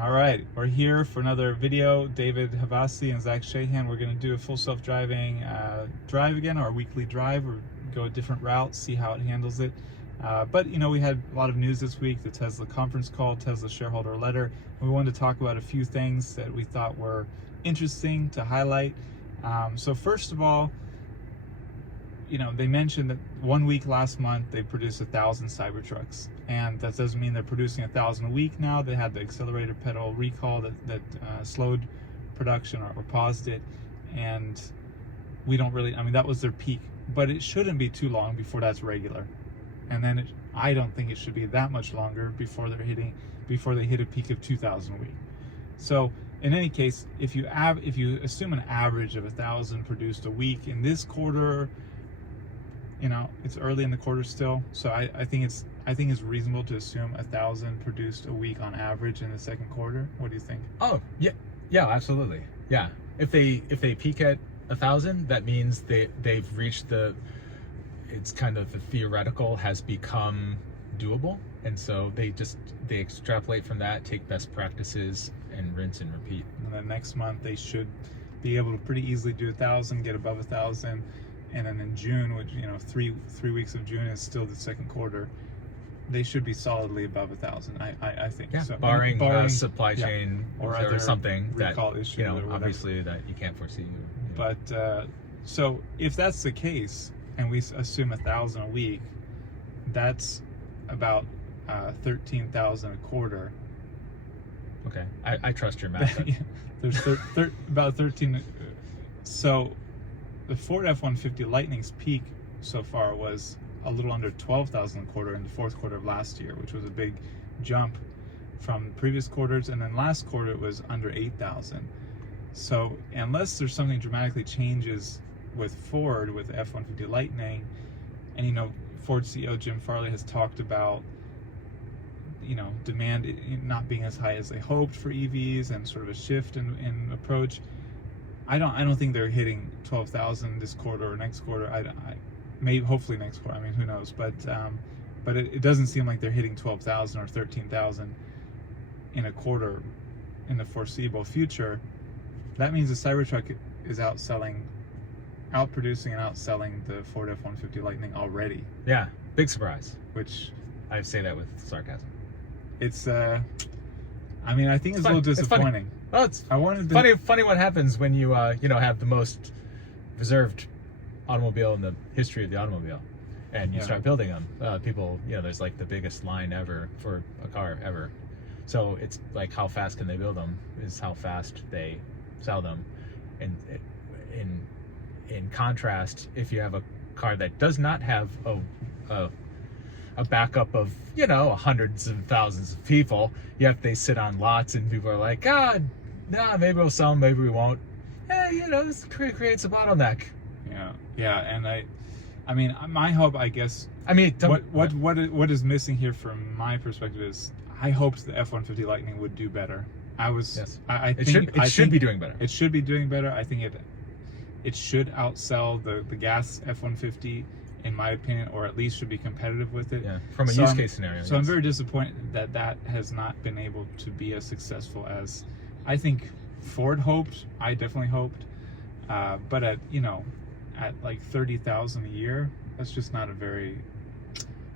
All right, we're here for another video. David Havasi and Zach Shahan. We're going to do a full self-driving drive again, our weekly drive, or go a different route, see how it handles it. But you know, we had a lot of news this week: the Tesla conference call, Tesla shareholder letter. We wanted to talk about a few things that we thought were interesting to highlight. So first of all, you know, they mentioned that 1 week last month they produced 1,000 Cybertrucks, and that doesn't mean they're producing 1,000 a week now. They had the accelerator pedal recall that slowed production or paused it, and we don't really, I mean, that was their peak, but it shouldn't be too long before that's regular. And then I don't think it should be that much longer before they hit a peak of 2,000 a week. So in any case, if you assume an average of 1,000 produced a week in this quarter, you know, it's early in the quarter still, so I think it's reasonable to assume 1,000 produced a week on average in the second quarter. What do you think? Oh yeah, absolutely. Yeah, if they peak at 1,000, that means they've reached it's kind of the theoretical has become doable, and so they extrapolate from that, take best practices, and rinse and repeat. And then next month they should be able to pretty easily do 1,000, get above 1,000. And then in June, which, you know, three weeks of June is still the second quarter, they should be solidly above 1,000. I think. Yeah, so, barring supply chain or something that, issue, you know, obviously that you can't foresee. But so if that's the case, and we assume 1,000 a week, that's about 13,000 a quarter. Okay, I trust your math. There's about 13. So the Ford F-150 Lightning's peak so far was a little under 12,000 a quarter in the fourth quarter of last year, which was a big jump from previous quarters. And then last quarter it was under 8,000. So unless there's something dramatically changes with Ford, with the F-150 Lightning, and you know, Ford CEO Jim Farley has talked about, you know, demand not being as high as they hoped for EVs, and sort of a shift in approach. I don't think they're hitting 12,000 this quarter or next quarter. Maybe hopefully next quarter. I mean, who knows? But it doesn't seem like they're hitting 12,000 or 13,000 in a quarter in the foreseeable future. That means the Cybertruck is outproducing and outselling the Ford F-150 Lightning already. Yeah, big surprise. Which I say that with sarcasm. It's I mean, I think it's a little disappointing. Well, it's funny what happens when you have the most reserved automobile in the history of the automobile, and you start building them. People, you know, there's like the biggest line ever for a car ever. So it's like, how fast can they build them is how fast they sell them. And in contrast, if you have a car that does not have a backup of, you know, hundreds of thousands of people, yet they sit on lots and people are like, God, nah, maybe we'll sell them, maybe we won't. You know, this creates a bottleneck. Yeah, and I mean, my hope, I guess, I mean, what is missing here from my perspective is I hoped the F-150 Lightning would do better. I think it should be doing better. It should be doing better. I think it should outsell the gas F-150, in my opinion, or at least should be competitive with it. Yeah, from a use case scenario. So I'm very disappointed that has not been able to be as successful as I think Ford hoped. I definitely hoped, but at like 30,000 a year, that's just not a very.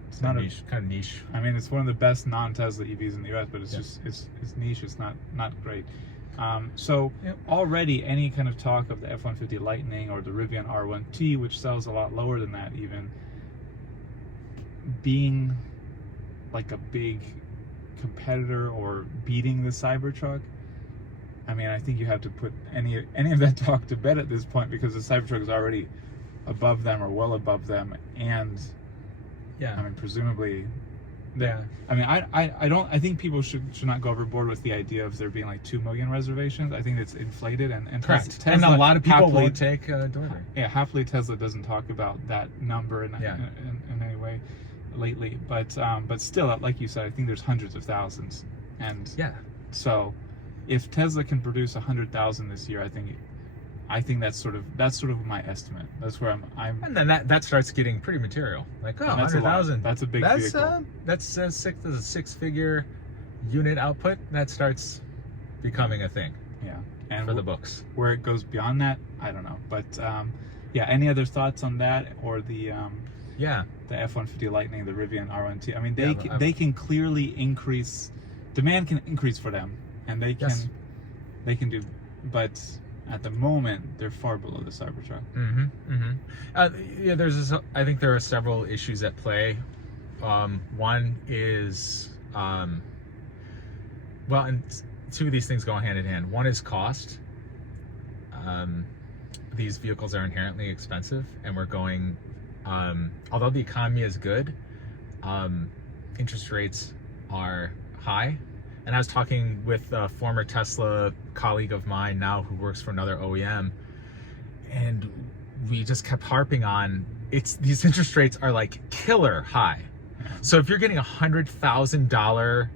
It's not niche, kind of niche. I mean, it's one of the best non-Tesla EVs in the U.S., but it's just it's niche. It's not great. So already any kind of talk of the F-150 Lightning or the Rivian R1T, which sells a lot lower than that even, being like a big competitor or beating the Cybertruck, I mean, I think you have to put any of that talk to bed at this point, because the Cybertruck is already above them or well above them, and I mean, presumably. Yeah. I mean, I think people should not go overboard with the idea of there being like 2 million reservations. I think it's inflated, and correct. And a lot of people will take delivery. Yeah, happily Tesla doesn't talk about that number in any way lately, but still, like you said, I think there's hundreds of thousands, and so if Tesla can produce 100,000 this year, I think that's sort of my estimate. That's where I'm and then that starts getting pretty material. Like, oh, 100,000. That's a big vehicle. That's a six-figure unit output. That starts becoming a thing. Yeah, and for the books. Where it goes beyond that, I don't know. But yeah, any other thoughts on that, or the F-150 Lightning, the Rivian R1T? I mean, they can clearly increase, demand can increase for them, and they can do, but at the moment they're far below the Cybertruck. Yeah, I think there are several issues at play. One is well, and two of these things go hand in hand. One is cost. These vehicles are inherently expensive, and we're going, although the economy is good, interest rates are high. And I was talking with a former Tesla colleague of mine now who works for another OEM, and we just kept harping on these interest rates are like killer high. So if you're getting $100,000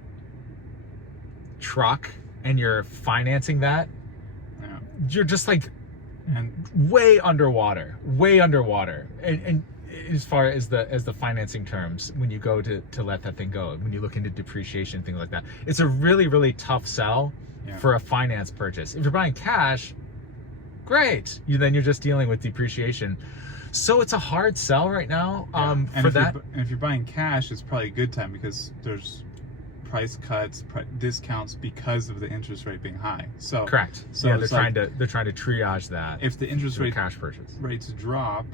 truck and you're financing that, you're just like way underwater. And as far as the financing terms, when you go to let that thing go, when you look into depreciation, things like that, it's a really, really tough sell for a finance purchase. If you're buying cash, great. Then you're just dealing with depreciation. So it's a hard sell right now. For that. And if you're buying cash, it's probably a good time because there's price cuts, discounts because of the interest rate being high. So correct. So yeah, they're trying to triage that. If the interest rate cash purchase rates drop,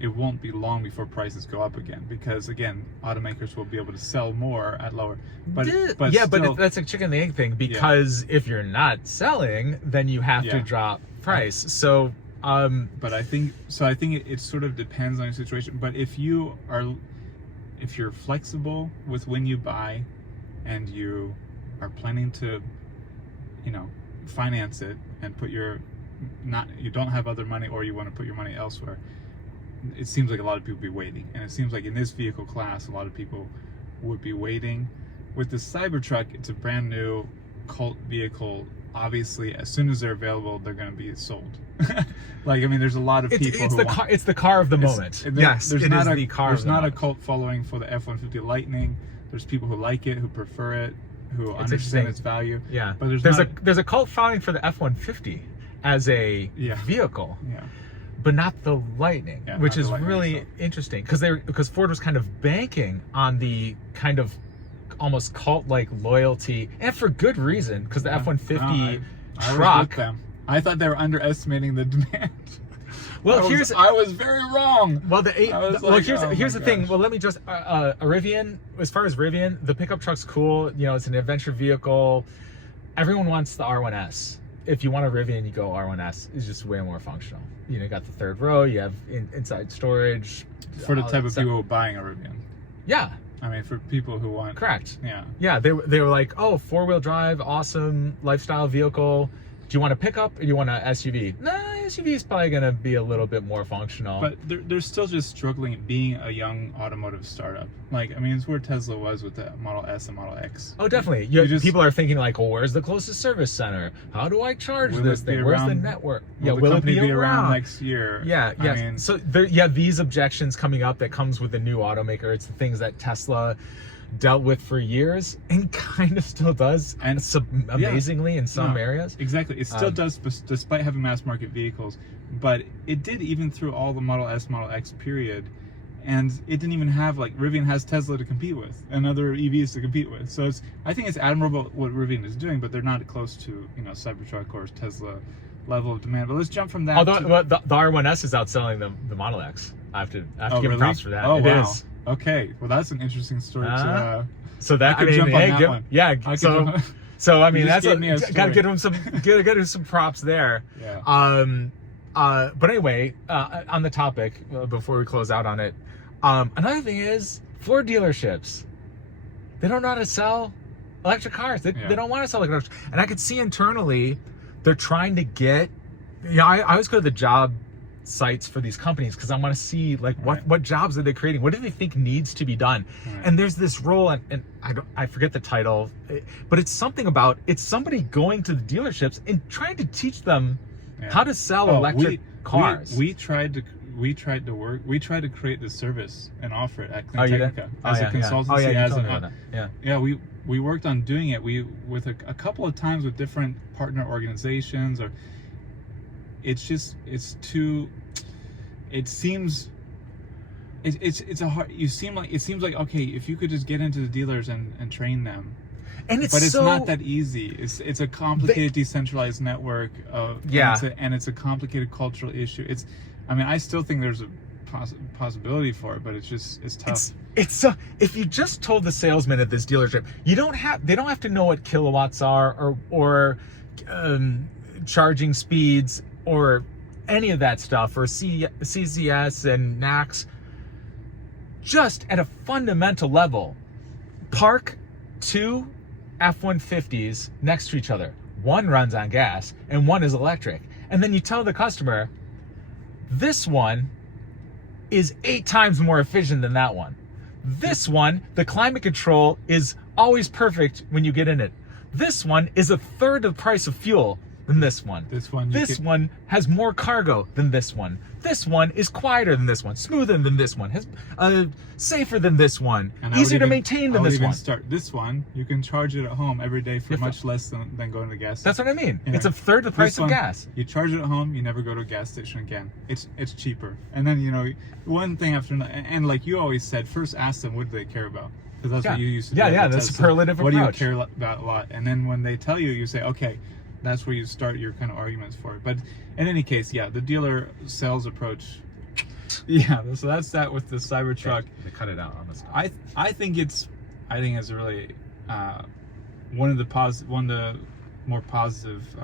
it won't be long before prices go up again, because again, automakers will be able to sell more at lower. But that's a chicken and the egg thing, because if you're not selling, then you have to drop price. So but I think it sort of depends on your situation. But if you're flexible with when you buy, and you are planning to, finance it and you don't have other money, or you want to put your money elsewhere, it seems like a lot of people be waiting. And it seems like in this vehicle class, a lot of people would be waiting. With the Cybertruck, it's a brand new cult vehicle. Obviously, as soon as they're available, they're going to be sold. There's a lot of people it's the car of the moment. Yes, there's not a cult following for the F-150 Lightning. There's people who like it, who prefer it, who understand its value. Yeah, but there's a cult following for the F-150 as a vehicle. Yeah. But not the Lightning, which is really interesting, because Ford was kind of banking on the kind of almost cult-like loyalty, and for good reason, because the F-150 truck. I thought they were underestimating the demand. Well, I was very wrong. Well, here's the thing. Well, let me just a Rivian. As far as Rivian, the pickup truck's cool. It's an adventure vehicle. Everyone wants the R1S. If you want a Rivian, you go R1S. It's just way more functional. You got the third row. You have inside storage. For the type of people buying a Rivian. Yeah. I mean, for people who want. Correct. Yeah. Yeah. They were like, oh, 4-wheel drive, awesome lifestyle vehicle. Do you want a pickup or do you want an SUV? Nah, SUV is probably going to be a little bit more functional. But they're still just struggling being a young automotive startup. It's where Tesla was with the Model S and Model X. Oh, definitely. People are thinking like, oh, where's the closest service center? How do I charge this thing? Where's the network? Will it be around next year? Yeah. So these objections coming up that comes with the new automaker. It's the things that Tesla dealt with for years and kind of still does, and amazingly in some areas. Exactly. It still does, despite having mass market vehicles, but it did even through all the Model S, Model X period, and it didn't even have, Rivian has Tesla to compete with and other EVs to compete with. So I think it's admirable what Rivian is doing, but they're not close to Cybertruck or Tesla level of demand. But let's jump from that. Although the R1S is outselling the Model X. I have to give props for that. Oh, wow. Is. Okay, well that's an interesting story. So that I could jump on that one. Yeah. So I mean, that's gotta give him some props there. Yeah. But anyway, on the topic, before we close out on it, another thing is Ford dealerships. They don't know how to sell electric cars. They don't want to sell electric cars, and I could see internally they're trying to get. I always go to the job sites for these companies because I want to see what jobs are they creating, what do they think needs to be done. And there's this role, and I forget the title, but it's somebody going to the dealerships and trying to teach them how to sell electric cars. We tried to we tried to create this service and offer it at Oh, you did? Cleantechnica as a consultancy. Oh, yeah, you as told an, me about that. yeah, we worked on doing it. With a couple of times with different partner organizations, or it's too. It seems. It's a hard. It seems like okay, if you could just get into the dealers and train them. But it's not that easy. It's a complicated, decentralized network of and it's a complicated cultural issue. I still think there's a possibility for it, but it's tough. It's if you just told the salesman at this dealership, they don't have to know what kilowatts are or charging speeds or any of that stuff, or CCS and NACS. Just at a fundamental level, park 2 F-150s next to each other. One runs on gas and one is electric. And then you tell the customer, this one is 8 times more efficient than that one. This one, the climate control is always perfect when you get in it. This one is a third the price of fuel than this one. This one has more cargo than this one. This one is quieter than this one, smoother than this one, has safer than this one, easier to maintain than this one. This one, you can charge it at home every day for much less than going to the gas station. That's what I mean. Anyway, it's a third the price of gas. You charge it at home, you never go to a gas station again. It's cheaper. And then, one thing after another, and like you always said, first ask them what do they care about. Because that's what you used to do. Yeah, that's superlative approach. What do you care about a lot? And then when they tell you, you say, okay, that's where you start your kind of arguments for it. But in any case, the dealer sales approach. Yeah, so that's that with the Cybertruck. Okay, they cut it out on this. I think it's really one of the more positive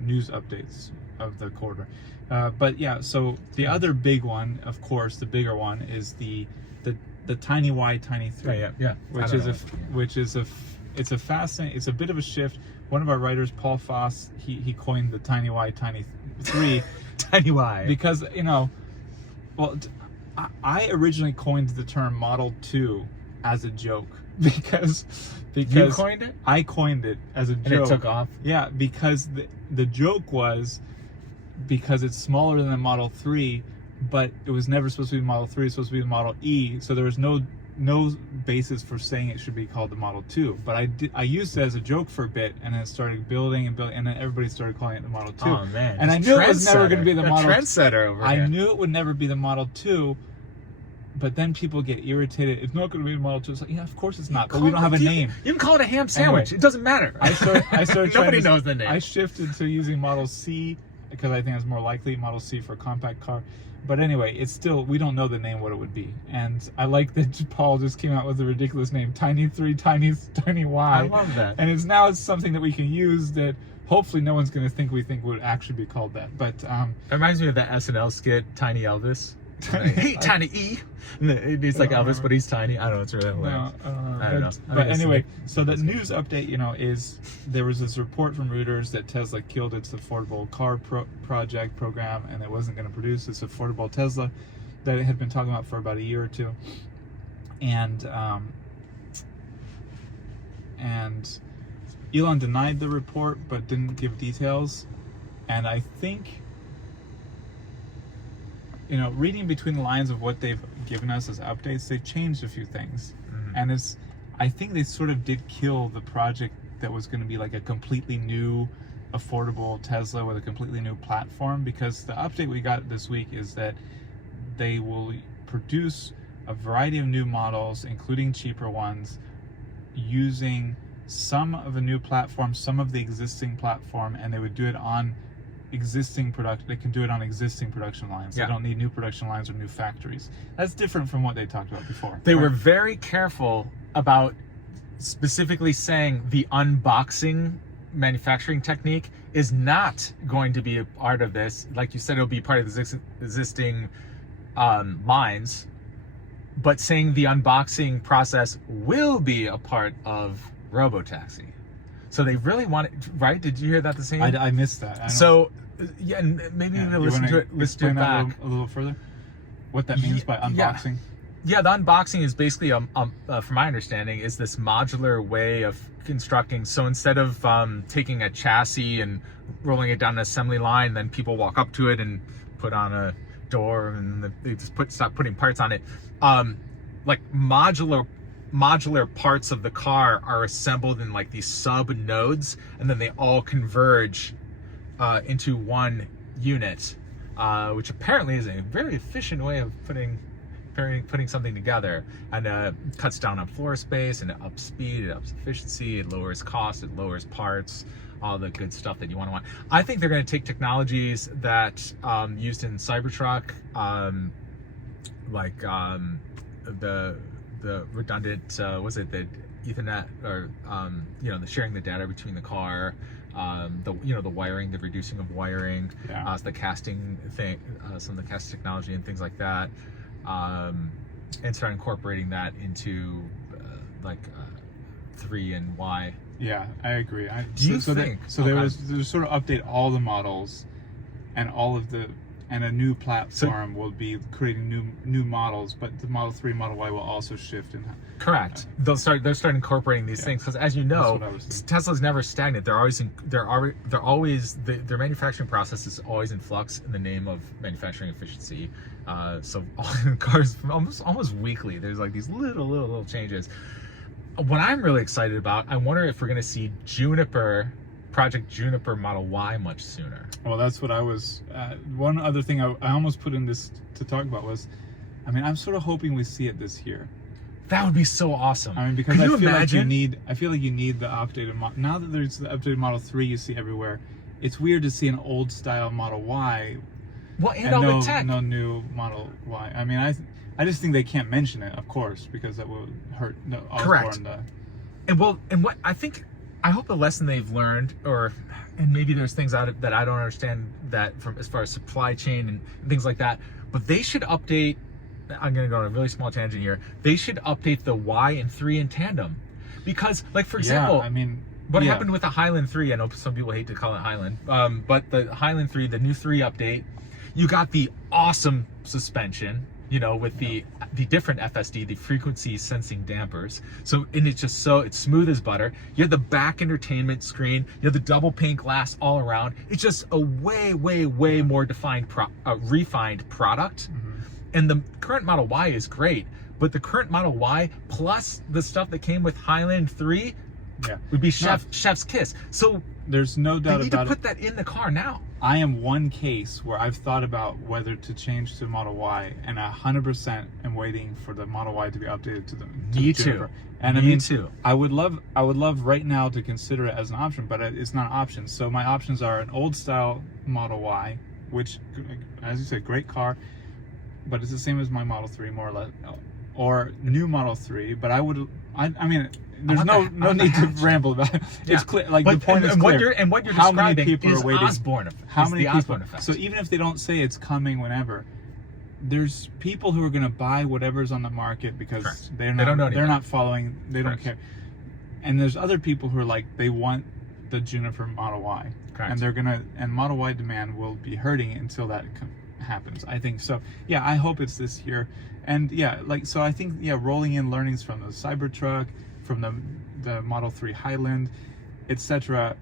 news updates of the quarter. But yeah, so the other big one, of course, the bigger one is the Tiny Y Tiny 3. Yeah. It's a fascinating. It's a bit of a shift. One of our writers, Paul Foss, he coined the Tiny Y Tiny 3. Tiny Y. Because I originally coined the term Model 2 as a joke because you coined it? I coined it as a joke. And it took off? Yeah, because the joke was because it's smaller than the Model 3, but it was never supposed to be the Model 3, it's supposed to be the Model E, so there was no basis for saying it should be called the Model 2. But I used it as a joke for a bit, and then it started building, and then everybody started calling it the Model 2. Oh man! And I knew it was never going to be the Model. Trendsetter over here. I knew it would never be the Model 2, but then people get irritated. It's not going to be the Model 2. It's like, yeah, of course it's not. But we don't have a name. You can call it a ham sandwich. Anyway, it doesn't matter. I started Nobody knows the name. I shifted to using Model C because I think it's more likely. Model C for a compact car. But anyway, it's still, we don't know the name, what it would be. And I like that Paul just came out with a ridiculous name, Tiny 3, Tiny Y. I love that. And it's something that we can use that hopefully no one's going to think we think would actually be called that. But it reminds me of that SNL skit, Tiny Elvis. Hey, Tiny E. He's like Elvis, but he's tiny. I don't know. It's really hilarious. I don't know. But anyway, so the news update, is there was this report from Reuters that Tesla killed its affordable car program, and it wasn't going to produce this affordable Tesla that it had been talking about for about a year or two. And Elon denied the report, but didn't give details. And I think, reading between the lines of what they've given us as updates, they've changed a few things. Mm-hmm. And I think they sort of did kill the project that was going to be like a completely new, affordable Tesla with a completely new platform, because the update we got this week is that they will produce a variety of new models, including cheaper ones, using some of a new platform, some of the existing platform, and they would do it on existing product. They can do it on existing production lines. They don't need new production lines or new factories. That's different from what they talked about before. They were very careful about specifically saying the unboxing manufacturing technique is not going to be a part of this. Like you said, it'll be part of the existing lines, but saying the unboxing process will be a part of Robotaxi. So they really want it, right? Did you hear that the same? I missed that. So, and maybe listen to it back a little further. What that means by unboxing? Yeah, the unboxing is basically, from my understanding, is this modular way of constructing. So instead of taking a chassis and rolling it down an assembly line, then people walk up to it and put on a door, and they just stop putting parts on it. Like modular parts of the car are assembled in like these sub nodes, and then they all converge into one unit, which apparently is a very efficient way of putting something together, and cuts down on floor space, and it ups speed, it ups efficiency, it lowers cost, it lowers parts, all the good stuff that you want. I think they're going to take technologies that used in Cybertruck, like the redundant the Ethernet, or the sharing the data between the car, the wiring, the reducing of wiring, the casting thing, some of the casting technology and things like that, and start incorporating that into 3 and Y. Yeah, I agree. They sort of update all the models, and and a new platform will be creating new models, but the Model 3, Model Y will also shift. Correct. They'll start incorporating these things, because as you know, Tesla's never stagnant. They're always their manufacturing process is always in flux in the name of manufacturing efficiency. So all cars almost weekly, there's like these little changes. What I'm really excited about, I wonder if we're going to see Project Juniper Model Y much sooner. Well, that's what I was. One other thing I almost put in this to talk about was, I'm sort of hoping we see it this year. That would be so awesome. Because I feel like you need the updated model. Now that there's the updated Model 3 you see everywhere, it's weird to see an old style Model Y. Well, and all the tech. No new Model Y. I just think they can't mention it, of course, because that will hurt the Osborne. Correct. I hope the lesson they've learned, and maybe there's things that I don't understand that from as far as supply chain and things like that, but they should update. I'm going to go on a really small tangent here. They should update the Y and 3 in tandem, because, like, for example, what happened with the Highland 3? I know some people hate to call it Highland, but the Highland 3, the new 3 update, you got the awesome suspension, with the different FSD, the frequency sensing dampers. And it's smooth as butter. You have the back entertainment screen. You have the double pane glass all around. It's just a way more defined, refined product. Mm-hmm. And the current Model Y is great, but the current Model Y plus the stuff that came with Highland 3 would be chef's kiss. So there's no doubt about it. They need to put that in the car now. I am one case where I've thought about whether to change to Model Y, and 100% am waiting for the Model Y to be updated to the Me too. And Me too. I would love right now to consider it as an option, but it's not an option. So my options are an old style Model Y, which, as you said, great car, but it's the same as my Model 3 more or less, or new Model 3. But there's no need to ramble about it. It's clear. The point is clear. What you're how describing many people is are waiting? Osborne effect. How many people? Osborne effect. So even if they don't say it's coming whenever, there's people who are going to buy whatever's on the market because Correct. they're not following. They Correct. don't care. And there's other people who are like, they want the Juniper Model Y, Correct. and Model Y demand will be hurting until that happens. I think so. Yeah, I hope it's this year. And so I think rolling in learnings from the Cybertruck, from the Model 3 Highland, etc.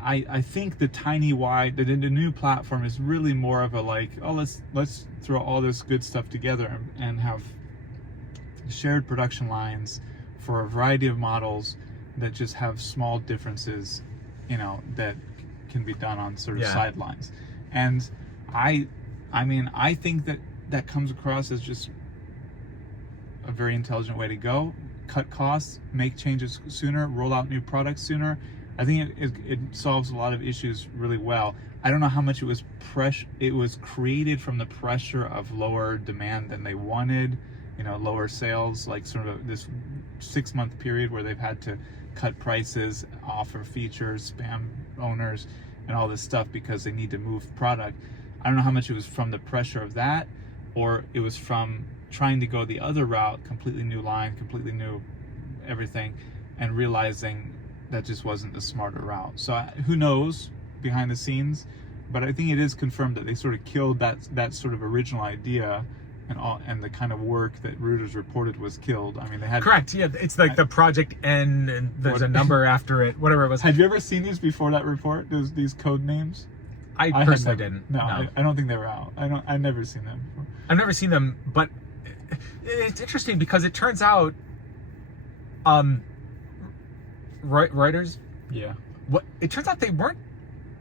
I think the tiny Y, the new platform is really more of a let's throw all this good stuff together and have shared production lines for a variety of models that just have small differences, that can be done on sort of sidelines. And I think that comes across as just a very intelligent way to go. Cut costs, make changes sooner, roll out new products sooner. I think it solves a lot of issues really well. I don't know how much it was created from the pressure of lower demand than they wanted, lower sales, like sort of this 6-month period where they've had to cut prices, offer features, spam owners, and all this stuff because they need to move product. I don't know how much it was from the pressure of that, or it was from trying to go the other route, completely new line, completely new everything, and realizing that just wasn't the smarter route. So who knows behind the scenes, but I think it is confirmed that they sort of killed that sort of original idea, and the kind of work that Reuters reported was killed. They had correct. Yeah, it's like the Project N, and there's a number after it, whatever it was. Had you ever seen these before that report? These code names? I had personally never- didn't. No, No. I don't think they were out. I've never seen them before. I've never seen them, but it's interesting because it turns out, Reuters, Yeah. it turns out they weren't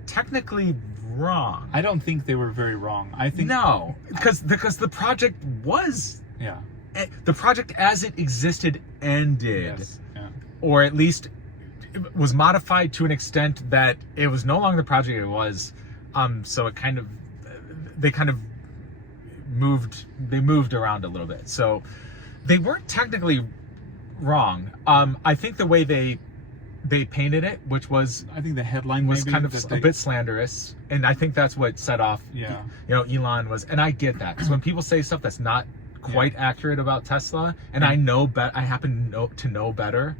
technically wrong. I don't think they were very wrong. I think No, because the project was Yeah. the project as it existed ended, Yes. Yeah. or at least it was modified to an extent that it was no longer the project it was. So it kind of moved around a little bit. So they weren't technically wrong. I think the way they painted it, which was I think the headline was maybe kind of that a they- bit slanderous, and I think that's what set off. Yeah. Elon was, and I get that because when people say stuff that's not quite accurate about Tesla, and I know, I happen to know better.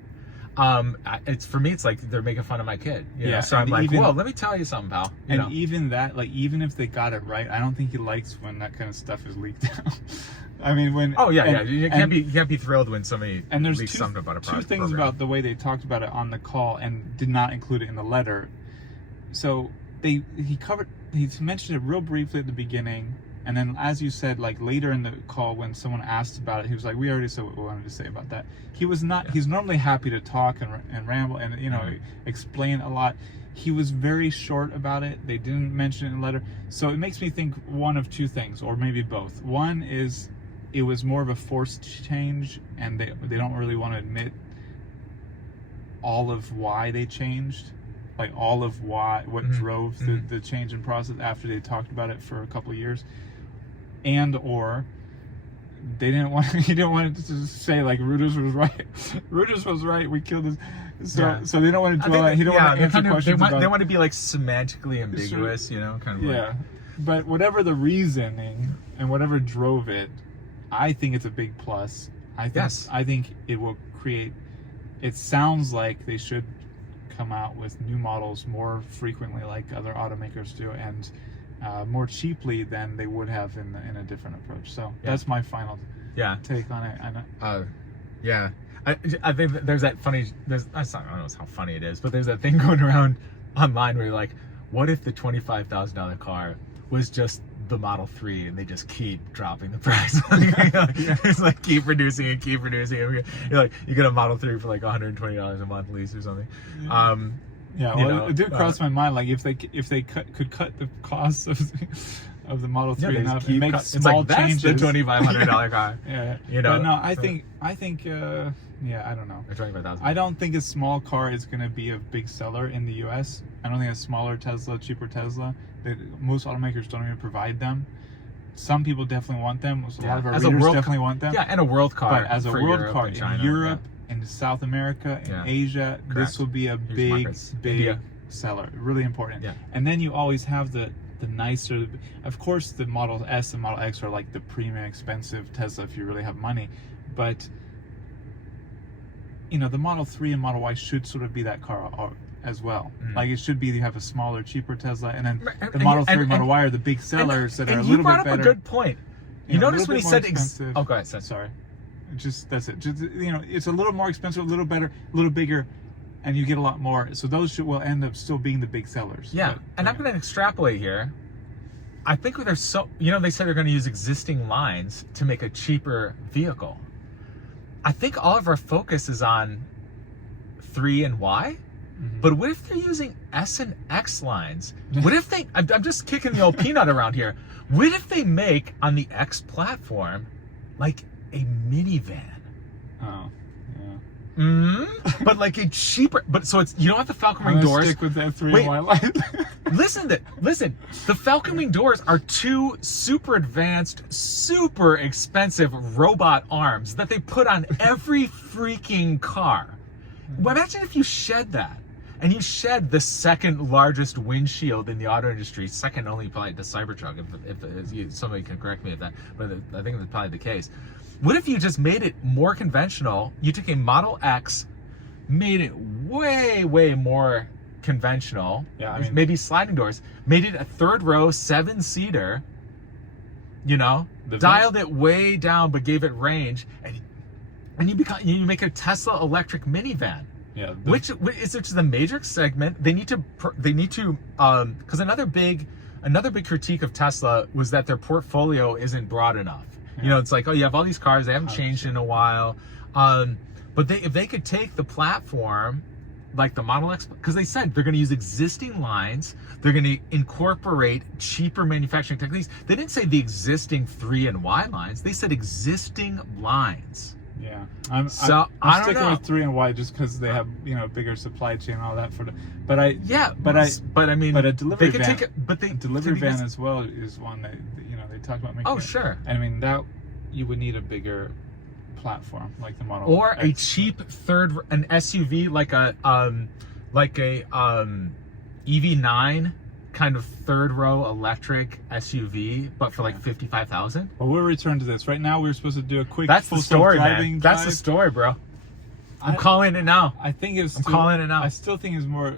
It's for me, it's like they're making fun of my kid. You know? So I'm and like, even- well, let me tell you something, pal. You And know? even that, like, even if they got it right, I don't think he likes when that kind of stuff is leaked out. I mean, when Oh yeah, and- you and- can't be thrilled when somebody And there's leaks something about a two product things program. about the way they talked about it on the call and did not include it in the letter. So he mentioned it real briefly at the beginning, and then as you said, like later in the call when someone asked about it, he was like, "We already said what we wanted to say about that." He was not. He's normally happy to talk and ramble and explain a lot. He was very short about it. They didn't mention it in the letter, so it makes me think one of two things, or maybe both. One is it was more of a forced change, and they don't really want to admit all of why they changed, like all of what drove the change in process after they talked about it for a couple of years, and or they didn't want he didn't want it to say like Reuters was right. Reuters was right. We killed this. So they don't want to dwell. He don't want to answer questions about. They want to be like semantically ambiguous, kind of. Yeah, but whatever the reasoning and whatever drove it, I think it's a big plus. I think it will create. It sounds like they should come out with new models more frequently, like other automakers do, and more cheaply than they would have in a different approach. So that's my final take on it. I think there's that funny. I don't know how funny it is, but there's that thing going around online where you're like, what if the $25,000 car was just the Model 3 and they just keep dropping the price? It's like keep reducing and keep reducing. You're like, you get a Model 3 for like $120 a month lease or something. It did cross my mind, like if they could cut the cost of the Model 3 enough and make small changes. That's the $2,500 car. But no, I think I don't know. Or $25,000. I don't think a small car is going to be a big seller in the U.S. I don't think a smaller Tesla, cheaper Tesla. Most automakers don't even provide them. Some people definitely want them. A lot of our readers definitely want them. Yeah, and a world car. But as a world Europe car and China, in Europe, in South America, in Asia, this will be a big seller. Really important. Yeah. And then you always have the nicer, of course, the Model S and Model X are like the premium, expensive Tesla if you really have money, but the Model 3 and Model Y should sort of be that car as well. Like it should be you have a smaller, cheaper Tesla, and then the Model 3 and Model Y are the big sellers that are a little bit better. You brought up a good point. You notice when he said oh, go ahead. Sorry. That's it. Just, it's a little more expensive, a little better, a little bigger, and you get a lot more. So those will end up still being the big sellers. Yeah, and I'm going to extrapolate here. I think they said they're going to use existing lines to make a cheaper vehicle. I think all of our focus is on 3 and Y. But what if they're using S and X lines? What if they, I'm just kicking the old peanut around here. What if they make on the X platform like a minivan? Oh, yeah. But like a cheaper, but so it's, you don't have the Falcon Wing doors. Stick with that 3 and Y line. Listen, the Falcon Wing doors are 2 super advanced, super expensive robot arms that they put on every freaking car. Imagine if you shed that. And you shed the second largest windshield in the auto industry, second only probably to Cybertruck, if somebody can correct me if that, but I think that's probably the case. What if you just made it more conventional? You took a Model X, made it way, way more conventional. Yeah, I mean, maybe sliding doors, made it a 3rd row, 7-seater, dialed it way down, but gave it range, and you make a Tesla electric minivan. Yeah. Which is the Matrix segment. They need to because another big critique of Tesla was that their portfolio isn't broad enough. Yeah. You know, it's like, oh, you have all these cars, they haven't changed in a while. But if they could take the platform, like the Model X, because they said they're going to use existing lines, they're going to incorporate cheaper manufacturing techniques. They didn't say the existing 3 and Y lines. They said existing lines. Yeah, I'm I don't sticking know. with 3 and Y just because they have, you know, bigger supply chain and all that for the. But I mean, a delivery they could van, take it, but they a delivery van as well is one that, you know, they talked about making. Oh, sure. I mean, that you would need a bigger platform like the Model or X. a cheap an SUV like a EV9 kind of third row electric SUV, but for like 55,000. Well, we'll return to this. Right now, we're supposed to do a quick. That's full the story, self-driving man. That's drive. the story, bro. I'm calling it now. I think it's. I'm calling it now. I still think it's more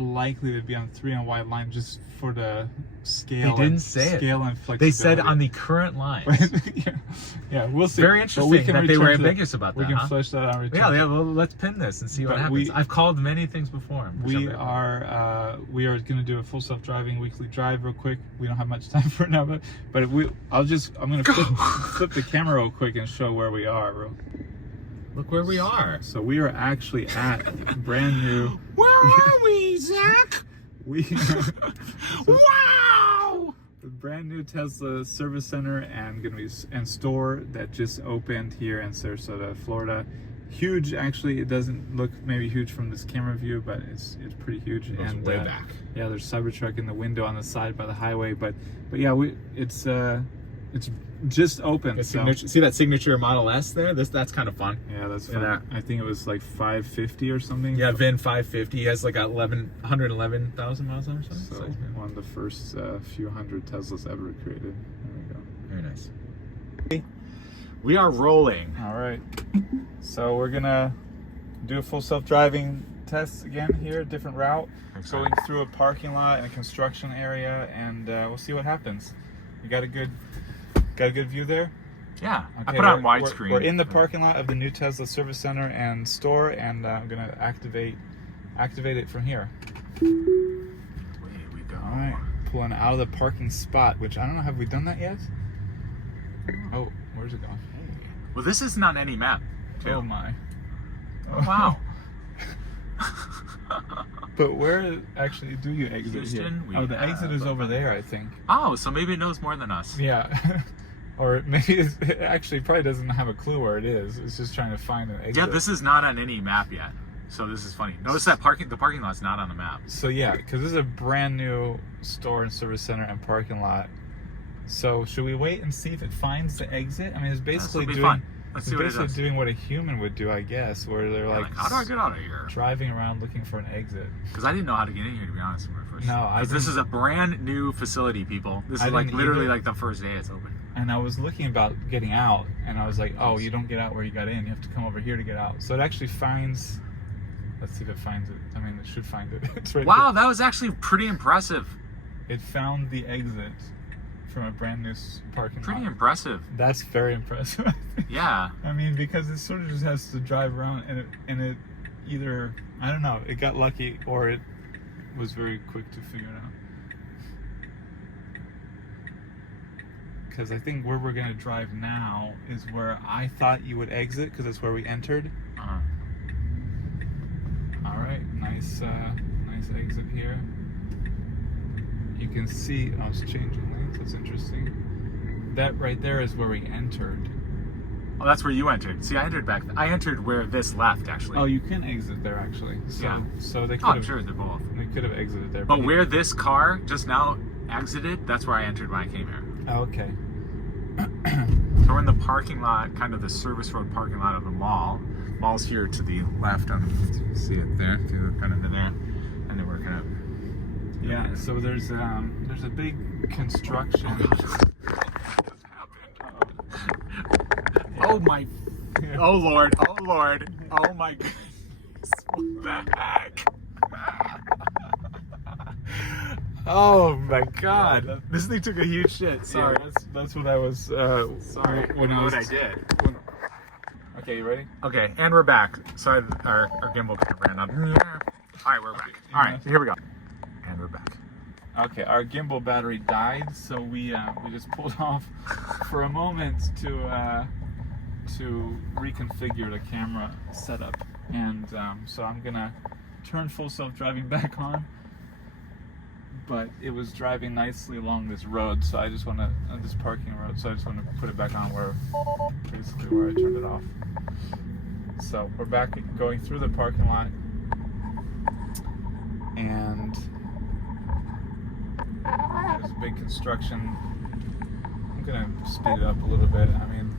likely to be on 3 and Y line just for the scale. They didn't say it. Scale and flexibility. They said on the current line. yeah, we'll see. Very interesting that they were ambiguous about that. We can huh? flesh that out. Yeah. Well, let's pin this and see what happens. I've called many things before. We are going to do a full self-driving weekly drive real quick. We don't have much time for it now, but I'm going to flip the camera real quick and show where we are. Look where we are. So we are actually at brand new. Where are we, Zach? Wow! The brand new Tesla service center and store that just opened here in Sarasota, Florida. Huge, actually. It doesn't look maybe huge from this camera view, but it's pretty huge. It goes way back. Yeah, there's Cybertruck in the window on the side by the highway, but yeah, it's just open. So. See that signature Model S there? That's kind of fun. Yeah, that's fun. I think it was like 550 or something. Yeah, VIN 550. He has like 111,000 miles on or something. So one of the first few hundred Teslas ever created. There we go. Very nice. We are rolling. All right. So we're gonna do a full self-driving test again here, different route, going through a parking lot and a construction area, and we'll see what happens. You got a good view there? Yeah, okay, I put on widescreen. We're in the parking lot of the new Tesla service center and store, and I'm gonna activate it from here. Away we go. All right, pulling out of the parking spot, which I don't know, have we done that yet? Oh, where's it going? Well, this isn't on any map, too. Oh my. Oh, wow. But where actually do you exit Houston, here? Oh, the exit is over there, I think. Oh, so maybe it knows more than us. Yeah. Or maybe it actually probably doesn't have a clue where it is. It's just trying to find an exit. Yeah, this is not on any map yet. So this is funny. Notice that the parking lot's not on the map. So yeah, because this is a brand new store and service center and parking lot. So should we wait and see if it finds the exit? I mean, it's basically doing what a human would do, I guess, where they're like, how do I get out of here? Driving around looking for an exit. Because I didn't know how to get in here, to be honest, when we first. No, this is a brand new facility, people. This is like literally like the first day it's open. And I was looking about getting out, and I was like, oh, you don't get out where you got in. You have to come over here to get out. So it actually finds. Let's see if it finds it. I mean, it should find it. It's right wow, there. that was actually pretty impressive. It found the exit from a brand new parking lot. Pretty impressive. That's very impressive. Yeah. I mean, because it sort of just has to drive around, and it either, I don't know, it got lucky or it was very quick to figure it out. Because I think where we're gonna drive now is where I thought you would exit, because that's where we entered. Uh-huh. All right, nice exit here. You can see, I was changing lanes. That's interesting. That right there is where we entered. Oh, that's where you entered. See, I entered where this left, actually. Oh, you can exit there, actually. So, yeah. So they could. I'm sure they're both. They could have exited there. But where this car just now exited, that's where I entered when I came here. Oh, okay. So we're in the parking lot, kind of the service road parking lot of the mall. Mall's here to the left. You can see it there, kind of in there, and then we're kind of. Yeah. So there's a big construction. Oh my! Oh Lord! Oh Lord! Oh my goodness! What the heck? Oh my God! This thing took a huge shit. Sorry. Yeah, that's what I was. Sorry. When I what I did. Okay, you ready? Okay, and we're back. Sorry, our gimbal kind of ran out. All right, we're back. All right, here we go. And we're back. Okay, our gimbal battery died, so we just pulled off for a moment to reconfigure the camera setup, and so I'm gonna turn full self-driving back on. But it was driving nicely along this road, so I just want to this parking road. So I just want to put it back on basically where I turned it off. So we're back going through the parking lot, and there's a big construction. I'm gonna speed it up a little bit. I mean,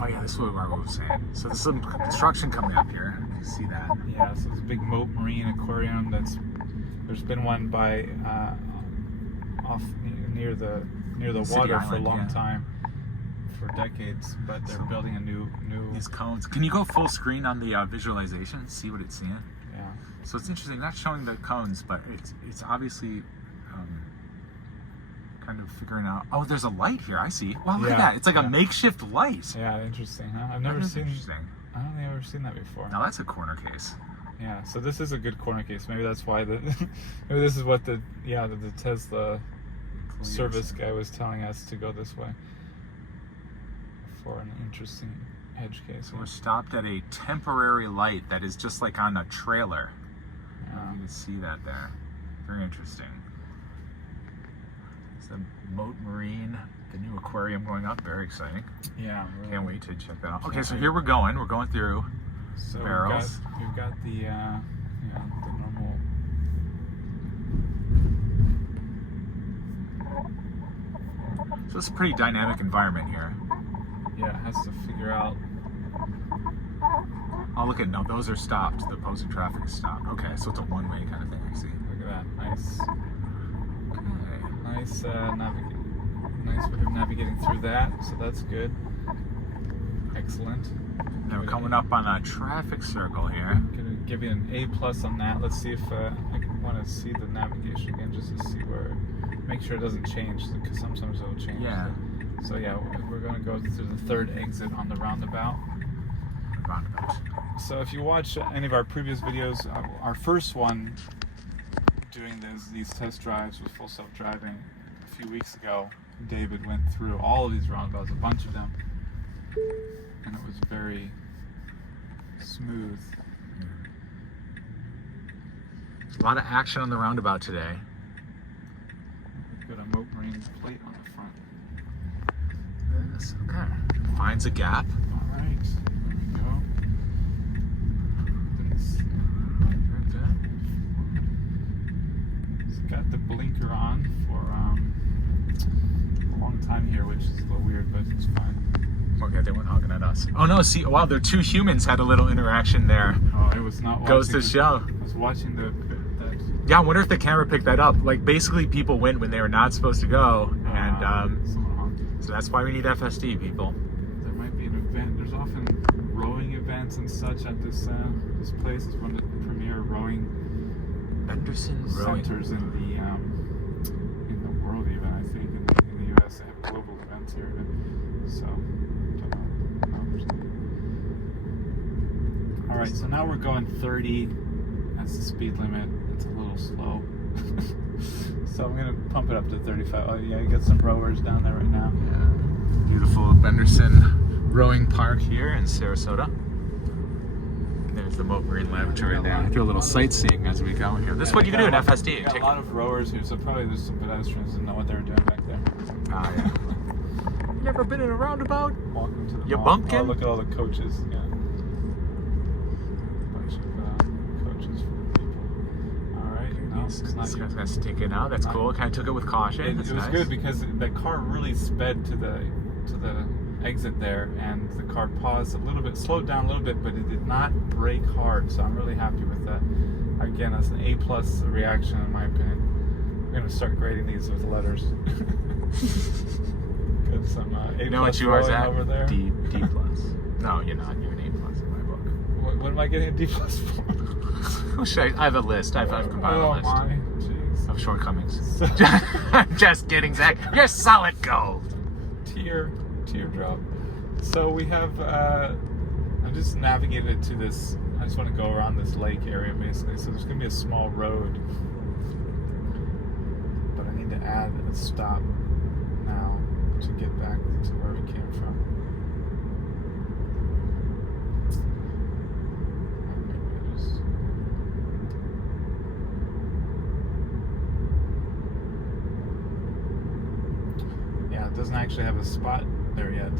oh yeah, this is what I was saying. So there's some construction coming up here. You see that? yeah. So there's a big moat marine aquarium there's been one by off near the water Island, for a long yeah. time, for decades. But they're building a new. These cones. Can you go full screen on the visualization? See what it's seeing. Yeah. So it's interesting. Not showing the cones, but it's obviously kind of figuring out. Oh, there's a light here. I see. Wow, look at that. It's like a makeshift light. Yeah, interesting, huh? I've never seen. Interesting. I don't think I've ever seen that before. Now that's a corner case. Yeah, so this is a good corner case. Maybe that's why maybe this is what the Tesla service guy was telling us to go this way for an interesting edge case. So we're stopped at a temporary light that is just like on a trailer. Yeah. You can see that there. Very interesting. It's the Moat Marine, the new aquarium going up. Very exciting. Yeah. Really. Can't wait to check that out. Okay, so here we're going. We're going through. So barrels. We've got the the normal. So it's a pretty dynamic environment here. Yeah, it has to figure out. Oh, look at, no, those are stopped. The opposing traffic is stopped. Okay, so it's a one-way kind of thing, I see. Look at that, nice. Okay. Nice nice way of navigating through that. So that's good. Excellent. Now we're coming up on a traffic circle here. I'm gonna give you an A+ on that. Let's see if I want to see the navigation again, just to see make sure it doesn't change, because sometimes it'll change. Yeah. So yeah, we're gonna go through the third exit on the roundabout. So if you watch any of our previous videos, our first one doing these test drives with full self-driving a few weeks ago, David went through all of these roundabouts, a bunch of them, and it was very smooth. A lot of action on the roundabout today. We've got a Moat Marine plate on the front. Yes, okay. Finds a gap. All right, there we go. Very good. It's got the blinker on for a long time here, which is a little weird, but it's fine. Okay, they weren't honking at us. Oh no, see, wow, their two humans had a little interaction there. Oh, it was not. Goes to show. I was watching that. Yeah, I wonder if the camera picked that up. Like, basically, people went when they were not supposed to go, and so that's why we need FSD, people. There might be an event. There's often rowing events and such at this place. It's one of the premier rowing centers in the world, even I think in the U.S. They have global events here. So, all right. So now we're going 30. That's the speed limit. It's a little slow. So I'm gonna pump it up to 35. Oh yeah, you got some rowers down there right now. Yeah. Beautiful Benderson Rowing Park here in Sarasota. There's the Moat Marine Laboratory there. Do a little sightseeing as we go here. This is what you can do in FSD. Got a lot of rowers here, so probably there's some pedestrians that know what they're doing back there. Oh yeah. You never been in a roundabout? Welcome to the You mall. bumpkin? Oh, look at all the coaches. Yeah. Bunch of coaches for people. All right. No, it's not This yet. guy's gonna stick it out. That's cool. Kind of took it with caution. It That's was nice. good because the car really sped to the exit there, and the car paused a little bit, slowed down a little bit, but it did not brake hard. So I'm really happy with that. Again, that's an A+ reaction in my opinion. We're gonna start grading these with letters. Got some A+. You know what you are, Zach? over there. D+. No, you're not. You're an A+ in my book. What am I getting a D+ for? I have a list. I've compiled a list My, jeez. of shortcomings. I'm just kidding, Zach. You're solid gold. Teardrop. So we have just navigated it to this. I just want to go around this lake area basically. So there's going to be a small road, but I need to add a stop now to get back to where we came from. Yeah, it doesn't actually have a spot there yet,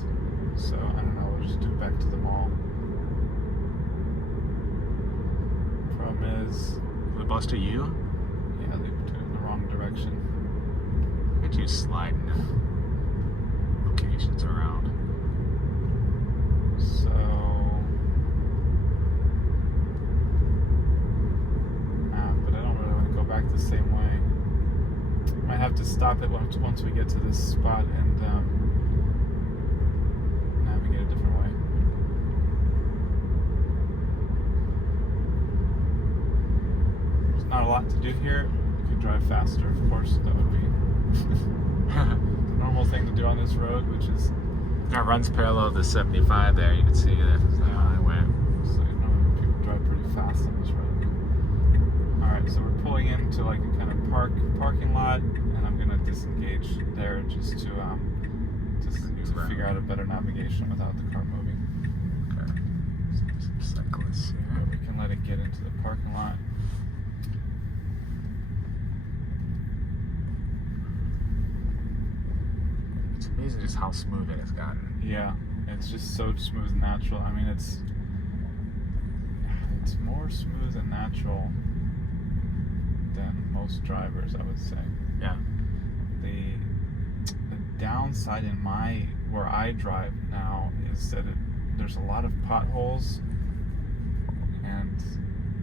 so I don't know. We'll just do it back to the mall. Problem is, the bus to you? Yeah, they put it in the wrong direction. Look at you sliding locations around. So, but I don't really want to go back the same way. Might have to stop it once we get to this spot and navigate a different way. There's not a lot to do here. If you drive faster, of course, that would be the normal thing to do on this road, which is... It runs parallel to 75 there. You can see that the highway. So normally people drive pretty fast on this road. Alright, so we're pulling into like a kind of parking lot, and I'm going to disengage there just to figure out a better navigation without the car moving. Okay. Some cyclists here. But we can let it get into the parking lot. It's amazing just how smooth it has gotten. Yeah, it's just so smooth and natural. I mean, it's more smooth and natural than most drivers, I would say. Yeah. The downside in where I drive now is that there's a lot of potholes, and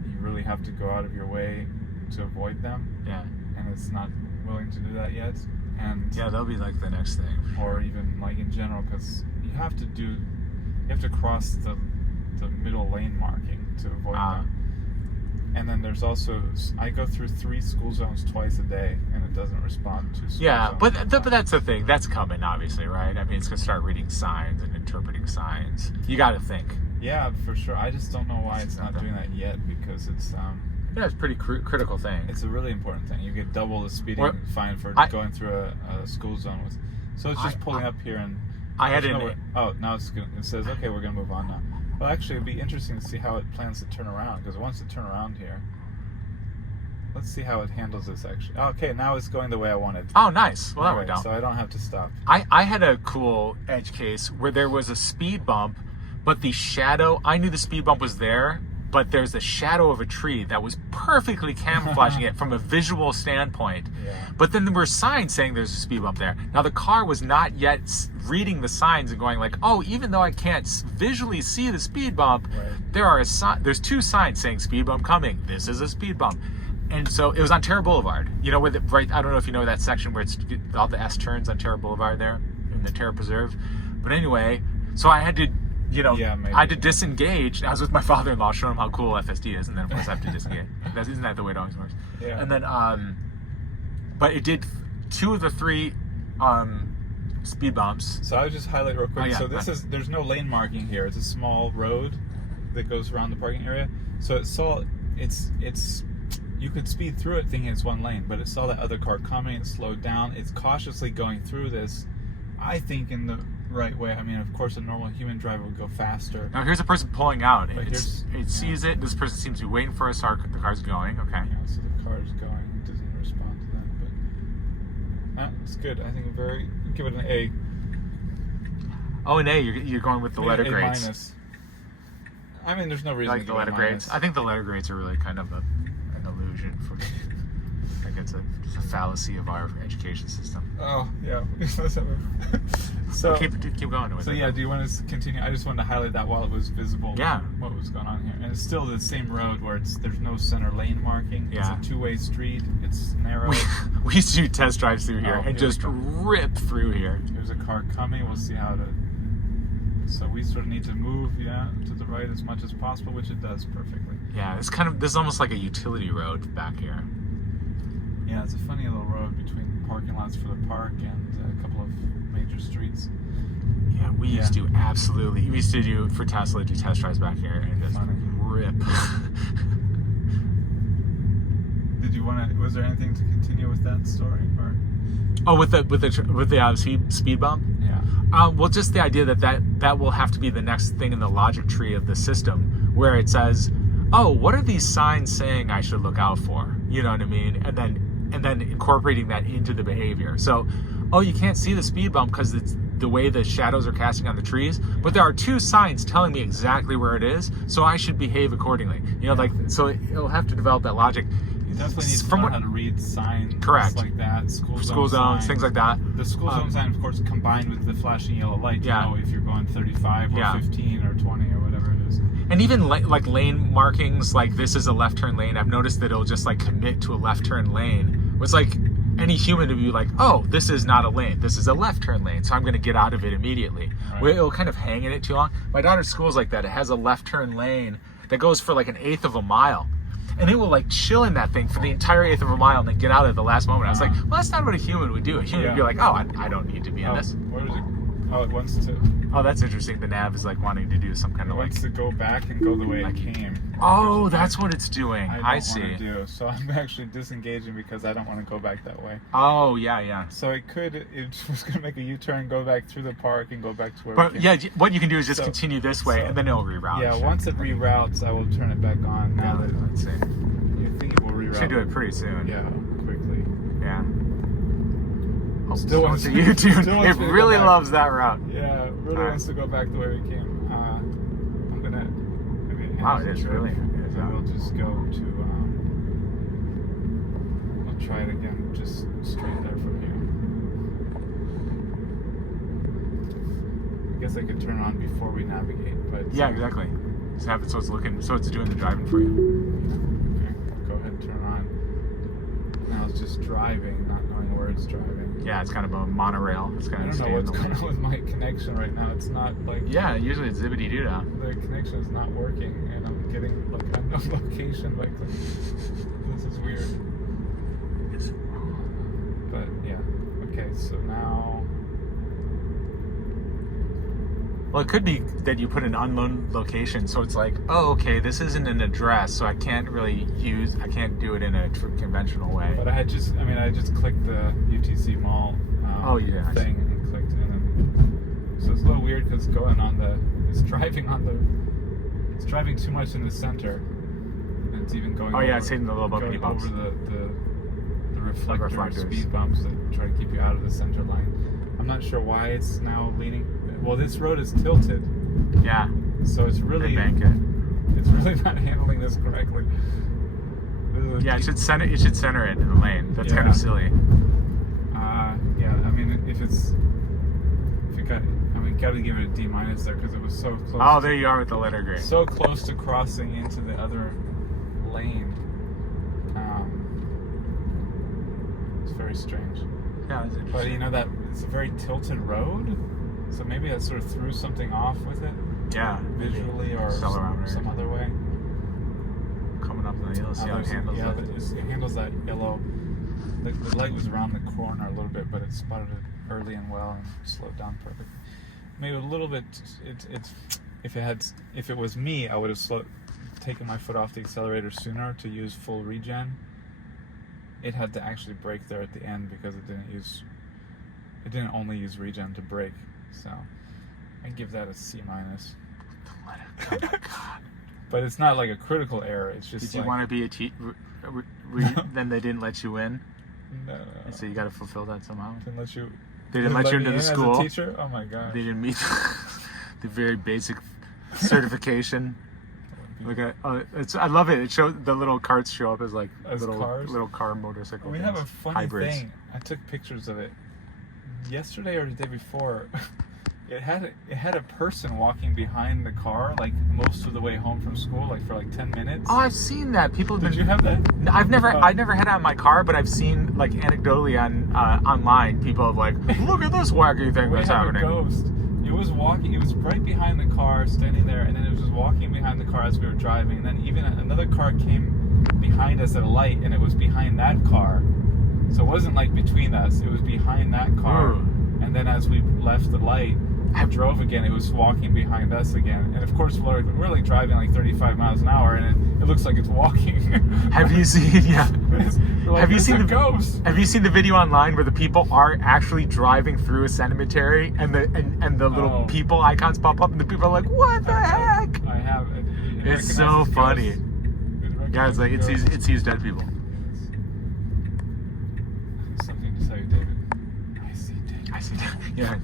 you really have to go out of your way to avoid them. Yeah. And it's not willing to do that yet. And yeah, that'll be like the next thing. Or even like in general, because you have to cross the middle lane marking to avoid them. And then there's also, I go through 3 school zones twice a day, and it doesn't respond to school Yeah, zones. but that's the thing. That's coming, obviously, right? I mean, it's going to start reading signs and interpreting signs. You got to think. Yeah, for sure. I just don't know why it's not doing that yet, because it's yeah, it's a pretty critical thing. It's a really important thing. You get double the speeding fine for going through a school zone with. So it's just pulling up here, and I had now it says okay, we're gonna move on now. Well, actually, it'd be interesting to see how it plans to turn around, because it wants to turn around here. Let's see how it handles this, actually. Okay, now it's going the way I wanted. Oh, nice. Well, that worked out. So I don't have to stop. I had a cool edge case where there was a speed bump, but the shadow, I knew the speed bump was there, but there's the shadow of a tree that was perfectly camouflaging it from a visual standpoint. Yeah. But then there were signs saying there's a speed bump there. Now the car was not yet reading the signs and going like, oh, even though I can't visually see the speed bump, right. there's 2 signs saying speed bump coming. This is a speed bump. And so it was on Terra Boulevard. You know, right? I don't know if you know that section where it's all the S turns on Terra Boulevard there in the Terra Preserve. But anyway, so I had to, I had to disengage. I was with my father-in-law showing him how cool FSD is, and then of course I have to disengage. Isn't that the way it always works? Yeah. And then, but it did 2 of the 3 speed bumps. So I would just highlight real quick. Oh, yeah, so there's no lane marking here. It's a small road that goes around the parking area. So it's you could speed through it thinking it's one lane, but it saw that other car coming, it slowed down. It's cautiously going through this, I think, in the right way. I mean, of course, a normal human driver would go faster. Now here's a person pulling out. But It sees it. This person seems to be waiting for us. The car's going. Okay. Yeah, so the car's going. It doesn't respond to that, but it's good. I think give it an A. Oh, an A. You're going with the letter A grades. minus. I mean, there's no reason Like to the go letter minus. grades. I think the letter grades are really kind of an illusion for. I think it's a fallacy of our education system. Oh yeah. So keep going with it. So yeah, do you want to continue? I just wanted to highlight that while it was visible. Yeah. What was going on here, and it's still the same road where there's no center lane marking. Yeah. It's a 2-way street. It's narrow. We used to do test drives through here and just rip through here. There's a car coming. We'll see how to. So we sort of need to move, to the right as much as possible, which it does perfectly. Yeah, this is almost like a utility road back here. Yeah, it's a funny little road between parking lots for the park and a couple of major streets. Yeah, we used to absolutely. We used to do for Tesla, do test drives back here and just rip. Did you want to? Was there anything to continue with that story? Or? Oh, with the speed bump. Yeah. Well, just the idea that will have to be the next thing in the logic tree of the system, where it says, "Oh, what are these signs saying I should look out for?" You know what I mean? And then incorporating that into the behavior. So, oh, you can't see the speed bump because it's the way the shadows are casting on the trees, but there are 2 signs telling me exactly where it is, so I should behave accordingly. You know, like, so it'll have to develop that logic. You definitely need to know how to read signs. Correct. Like that. School zones, signs, things like that. The school zone sign, of course, combined with the flashing yellow light. Yeah. You know, if you're going 35 or 15 or 20 or whatever it is. And even like lane markings, like this is a left turn lane. I've noticed that it'll just like commit to a left turn lane. It's like any human to be like, oh, this is not a lane. This is a left turn lane. So I'm going to get out of it immediately. Right. It'll kind of hang in it too long. My daughter's school is like that. It has a left turn lane that goes for like 1/8 of a mile. And it will like chill in that thing for the entire 1/8 of a mile and then get out at the last moment. I was like, well, that's not what a human would do. A human would be like, oh, I don't need to be in this. Where is it? Oh, it wants to. Oh, that's interesting. The nav is like wanting to do some kind of like. It wants to go back and go the way it came. Oh, that's what it's doing. I see. Want to do. So I'm actually disengaging because I don't want to go back that way. Oh, yeah. So it was going to make a U-turn, go back through the park, and go back to where. But yeah, what you can do is just continue this way, and then it'll reroute. Yeah, once it reroutes, I will turn it back on. Now let's see. I think it will reroute. Should do it pretty soon. Yeah, quickly. Yeah. Still wants to U-turn. It really loves that route. Yeah, it really wants to go back the way we came. I'm gonna. Wow, it is really. We'll just go to. I'll try it again, just straight there from here. I guess I could turn it on before we navigate, but. Yeah, exactly. Just have it so it's doing the driving for you. Okay, go ahead and turn it on. Now it's just driving, not knowing where it's driving. Yeah, it's kind of a monorail. It's kind of. I don't know what's going on with my connection right now. It's not like. Yeah, usually it's zippity doo dah. The connection is not working, and I'm getting like unknown location by clicking. This is weird. But yeah, okay. So now. Well, it could be that you put an unknown location, so it's like, oh, okay, this isn't an address, so I can't do it in a conventional way. But I just clicked the UTC Mall thing and clicked, and then so it's a little weird because it's driving too much in the center, and it's even going. Oh yeah, it's hitting the little bumpy bumps. Over the reflector speed bumps that try to keep you out of the center line. I'm not sure why it's now leaning. Well, this road is tilted. Yeah. So it's really it's really not handling this correctly. Yeah, it should center it in the lane. That's kind of silly. Yeah, I mean, got to give it a D- there because it was so close. Oh, there you are with the letter grade. So close to crossing into the other lane. It's very strange. Yeah, it's interesting. But you know that it's a very tilted road, so maybe that sort of threw something off with it. Yeah, visually or some other way. Coming up on the hill, see how it handles it. It handles that yellow. The light was around the corner a little bit, but it spotted it early and well and slowed down perfectly. Maybe a little bit. If it was me, I would have taken my foot off the accelerator sooner to use full regen. It had to actually brake there at the end because it didn't only use regen to brake. So I give that a C-. Oh my God. But it's not like a critical error. It's just. Did you want to be then they didn't let you in? No. So you got to fulfill that somehow. Didn't let you. They didn't let you into the school. As a teacher? Oh my God. They didn't meet the very basic certification. Look at I love it. It showed the little carts show up as like little car motorcycle. We have a funny thing. I took pictures of it yesterday or the day before. It had a person walking behind the car like most of the way home from school, like for like 10 minutes. Oh, I've seen that. People have Did you have that? I've never had it on my car, but I've seen like anecdotally on online people have like, look at this wacky thing that's happening. A ghost. It was walking. It was right behind the car, standing there, and then it was just walking behind the car as we were driving. And then even another car came behind us at a light, and it was behind that car. So it wasn't like between us. It was behind that car. And then as we left the light, I drove again, it was walking behind us again. And of course, we're like driving like 35 miles an hour, and it looks like it's walking. Have you seen? Yeah. Like, have you seen the ghost? Have you seen the video online where the people are actually driving through a cemetery, and the little people icons pop up, and the people are like, "What the heck?" I have. It's so funny. Yeah, it's like it sees dead people. Something to say, David. I see David. I see. Yeah.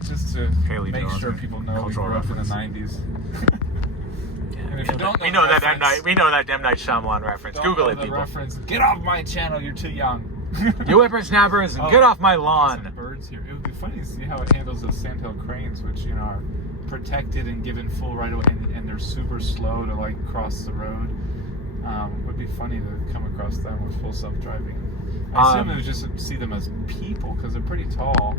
Just to Haley make Jones, sure people know we grew up in the 90s. And if you don't know we know that M. Night Shyamalan reference. Google it, people. Reference, get off my channel, you're too young. You whippersnappers, get off my lawn. Some birds here. It would be funny to see how it handles those sandhill cranes, which are protected and given full right away, and they're super slow to like cross the road. It would be funny to come across them with full self-driving. I assume it would just see them as people because they're pretty tall.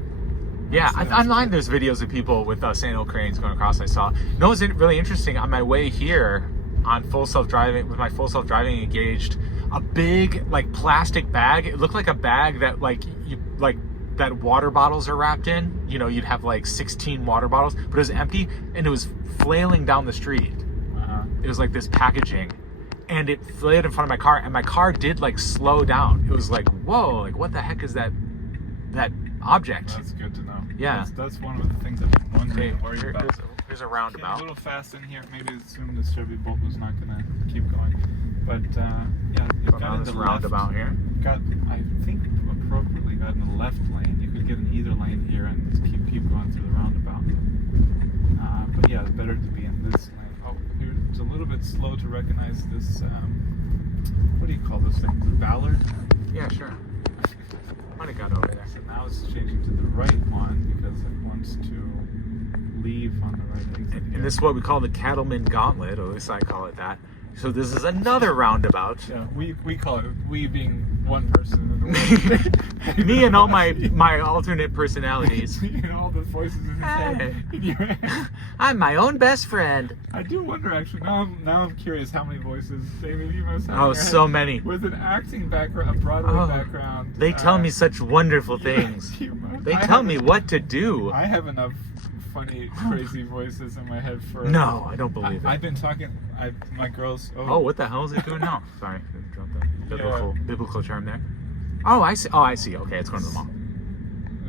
Yeah, online there's videos of people with sandhill cranes going across. I saw. No, it's really interesting. On my way here, on full self-driving, with my full self-driving engaged, a big like plastic bag. It looked like a bag that that water bottles are wrapped in. You'd have like 16 water bottles, but it was empty and it was flailing down the street. It was like this packaging, and it flailed in front of my car, and my car did like slow down. It was like, whoa, like what the heck is that object? That's good to know. Yeah, that's one of the things I've been wondering and worried about. Here's a roundabout. A little fast in here. Maybe assume this Chevy Bolt was not going to keep going. But yeah, it got in the roundabout here. I think appropriately got in the left lane. You could get in either lane here and just keep going through the roundabout. But yeah, it's better to be in this lane. Oh, here it's a little bit slow to recognize this. What do you call this thing? Ballard? Yeah, sure. Might have got over there. So now it's changing to the right one because it wants to leave on the right exit. And this is what we call the Cattleman Gauntlet, or at least I call it that. So this is another roundabout. Yeah, we call it, we being one person in the world. Me and all my alternate personalities. And all the voices in his head. I'm my own best friend. I do wonder, actually, now I'm curious how many voices, David, you must have. Oh, so many. With an acting background, a Broadway background. They tell me such wonderful things. They tell me what to do. I have enough funny, crazy voices in my head for... No, I don't believe it. I've been talking... my girls... Oh, what the hell is it doing now? Sorry, I dropped the biblical term there. Oh, I see. Okay, it's going to the mall.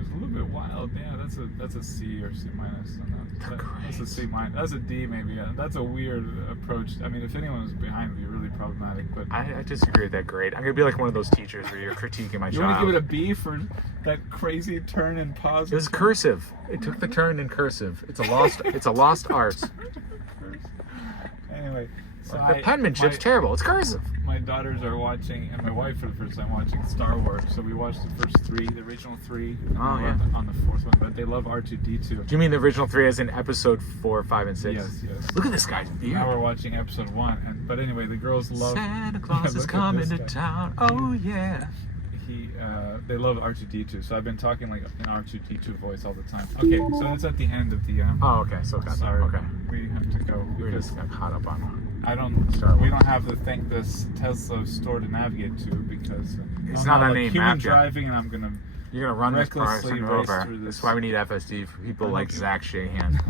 It's a little bit wild. Yeah, that's a C or C minus. That's a C minus. That's a D maybe. That's a weird approach. I mean, if anyone was behind, it would be really problematic. But I disagree with that grade. I'm gonna be like one of those teachers where you're critiquing my child. You want to give it a B for that crazy turn and pause? It was cursive. It took the turn in cursive. It's a lost art. Anyway, so the penmanship's terrible. It's cursive. My daughters are watching, and my wife for the first time watching Star Wars. So we watched the first three, the original three. Oh yeah. On the fourth one, but they love R2-D2. Do you mean the original three as in episode 4, 5, and 6? Yes. Look at this guy's beard. Now we're watching episode 1, but anyway, the girls love. Santa Claus is coming to town. Oh yeah. They love R2-D2, so I've been talking like an R2-D2 voice all the time. Okay, so that's at the end of the. Oh, okay. So sorry. Okay. We have to go. We just got caught up on. We don't have this Tesla store to navigate to because it's not on any human map driving, and you're gonna run this car over. This. That's why we need FSD for people like Zach Shahan.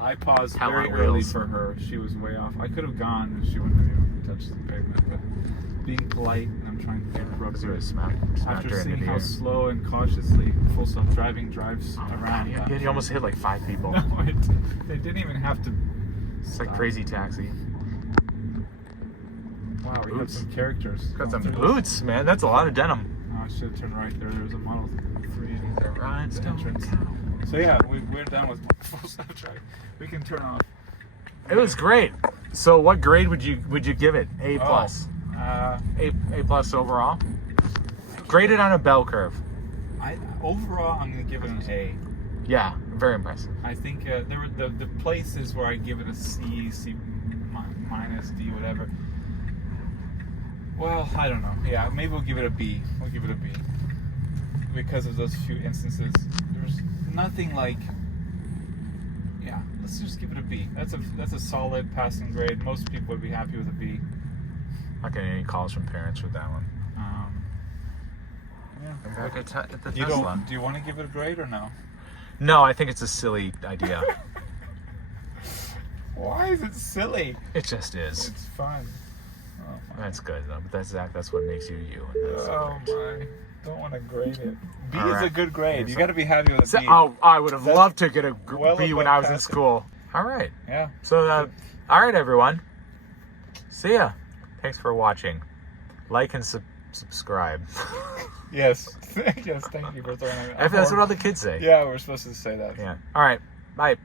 I paused very early for her. She was way off. I could have gone if she wouldn't have even touched the pavement, but being polite, and I'm trying to interrupt her. After seeing how slow and cautiously full self-driving drives around. Yeah, you almost hit like 5 people. No, they didn't even have to. It's like Crazy Taxi. Wow, we got some characters. Got some boots, man. That's a lot of denim. Oh, I should have turned right there. There's a Model 3 in the rhinestone cow. So yeah, we're done with full self-driving. We can turn off. It was great. So what grade would you give it? A+. A+ overall. Graded on a bell curve. Overall, I'm gonna give it an A. Yeah, very impressive. I think there were the places where I give it a C, C minus, D, whatever. Well, I don't know. Yeah, maybe we'll give it a B. We'll give it a B because of those few instances. There's nothing like. Yeah, let's just give it a B. That's a solid passing grade. Most people would be happy with a B. Not getting any calls from parents with that one. Yeah. Do Do you want to give it a grade or no? No, I think it's a silly idea. Why is it silly? It just is. It's fun. Oh my. That's good though. But that's Zach. That's what makes you you. And that's Oh great. my. Don't want to grade it. B All is right. a good grade. You got to be happy with a B. Oh, I would have That's loved to get a well B when above I was in passing. school. All right. Yeah. So, all right, everyone. See ya. Thanks for watching. Like and subscribe. Yes. Yes. Thank you for throwing it. If that's what all the kids say. Yeah, we're supposed to say that. Yeah. All right. Bye.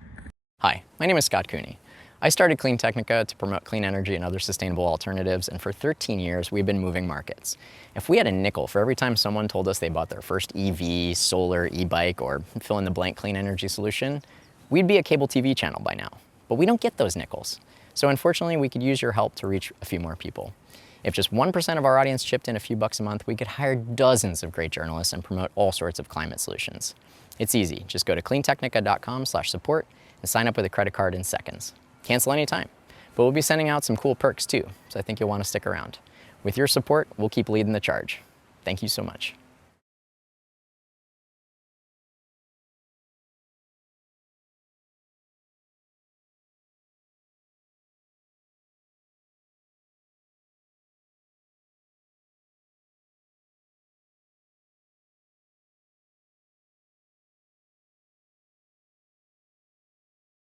Hi, my name is Scott Cooney. I started Clean Technica to promote clean energy and other sustainable alternatives, and for 13 years we've been moving markets. If we had a nickel for every time someone told us they bought their first EV, solar, e-bike, or fill in the blank clean energy solution, we'd be a cable TV channel by now. But we don't get those nickels. So unfortunately, we could use your help to reach a few more people. If just 1% of our audience chipped in a few bucks a month, we could hire dozens of great journalists and promote all sorts of climate solutions. It's easy. Just go to cleantechnica.com/support and sign up with a credit card in seconds. Cancel anytime. But we'll be sending out some cool perks too, so I think you'll want to stick around. With your support, we'll keep leading the charge. Thank you so much.